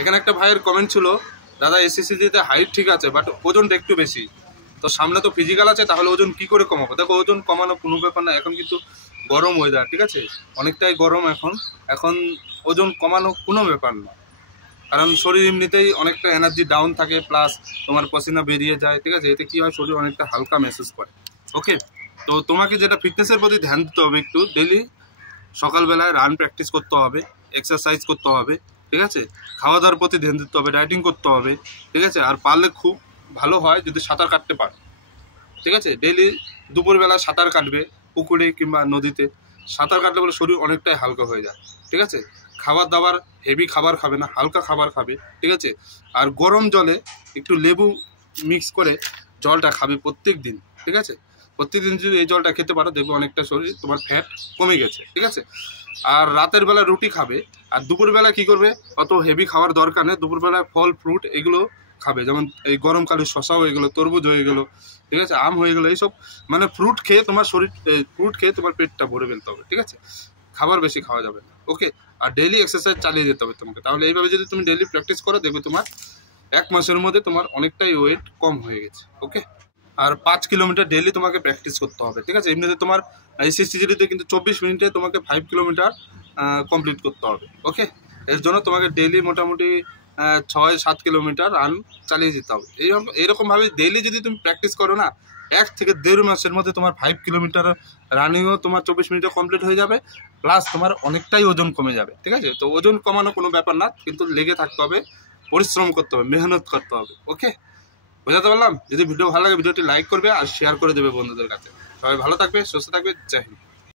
এখানে একটা ভাইয়ের কমেন্ট ছিল, দাদা এসএসসি দিতে হাইট ঠিক আছে বাট ওজনটা একটু বেশি, তো সামনে তো ফিজিক্যাল আছে, তাহলে ওজন কি করে কমাবো? দেখো ওজন কমানো কোনো ব্যাপার না, এখন কিন্তু গরম ওয়েদার, ঠিক আছে, অনেকটাই গরম এখন ওজন কমানো কোনো ব্যাপার না, কারণ শরীর এমনিতেই অনেকটা এনার্জি ডাউন থাকে, প্লাস তোমার পসিনা বেরিয়ে যায়, ঠিক আছে, এতে কি হয় শরীর অনেকটা হালকা মেসেজ করে। ওকে, তো তোমাকে যেটা ফিটনেসের প্রতি ধ্যান দিতে হবে, একটু ডেলি সকালবেলায় রান প্র্যাকটিস করতে হবে, এক্সারসাইজ করতে হবে, ঠিক আছে, খাওয়া দাওয়ার প্রতি ধ্যান দিতে হবে, ডায়েটিং করতে হবে, ঠিক আছে, আর পারলে খুব ভালো হয় যদি সাঁতার কাটতে পারো, ঠিক আছে, ডেলি দুপুরবেলা সাঁতার কাটবে পুকুরে কিংবা নদীতে, সাঁতার কাটলে বলে শরীর অনেকটাই হালকা হয়ে যায়, ঠিক আছে, খাবার দাবার হেভি খাবার খাবে না, হালকা খাবার খাবে, ঠিক আছে, আর গরম জলে একটু লেবু মিক্স করে জলটা খাবে প্রত্যেক দিন, ঠিক আছে, প্রত্যেকদিন যদি এই জলটা খেতে পারো দেখবে অনেকটা শরীর তোমার ফ্যাট কমে গেছে, ঠিক আছে, আর রাতের বেলা রুটি খাবে, আর দুপুরবেলা কি করবে, অত হেভি খাওয়ার দরকার নেই, দুপুরবেলা ফল ফ্রুট এগুলো খাবে, যেমন এই গরমকালে শশা হয়ে গেলো, তরমুজ হয়ে গেলো, ঠিক আছে, আম হয়ে গেলো, এইসব মানে ফ্রুট খেয়ে তোমার ফ্রুট খেয়ে তোমার পেটটা ভরে ফেলতে হবে, ঠিক আছে, খাবার বেশি খাওয়া যাবে না। ওকে, আর ডেইলি এক্সারসাইজ চালিয়ে যেতে হবে তোমাকে, তাহলে এইভাবে যদি তুমি ডেইলি প্র্যাকটিস করো দেখবে তোমার 1 মাসের মধ্যে তোমার অনেকটাই ওয়েট কম হয়ে গেছে। ওকে, আর 5 কিলোমিটার ডেইলি তোমাকে প্র্যাকটিস করতে হবে, ঠিক আছে, এমনিতে তোমার এসএসসিজিডিতে কিন্তু 24 মিনিটে তোমাকে 5 কিলোমিটার কমপ্লিট করতে হবে। ওকে, এর জন্য তোমাকে ডেইলি মোটামুটি 6-7 কিলোমিটার রান চালিয়ে যেতে হবে। এইরকমভাবে ডেইলি যদি তুমি প্র্যাকটিস করো না, 1 থেকে 1.5 মাসের মধ্যে তোমার 5 কিলোমিটার রানিংও তোমার 24 মিনিটে কমপ্লিট হয়ে যাবে, প্লাস তোমার অনেকটাই ওজন কমে যাবে, ঠিক আছে, তো ওজন কমানো কোনো ব্যাপার না, কিন্তু লেগে থাকতে হবে, পরিশ্রম করতে হবে, মেহনত করতে হবে। ওকে, বোঝাতে পারলাম? যদি ভিডিও ভালো লাগে ভিডিওটি লাইক করবে আর শেয়ার করে দেবে বন্ধুদের কাছে। সবাই ভালো থাকবে, সুস্থ থাকবে, জয় হিন্দ।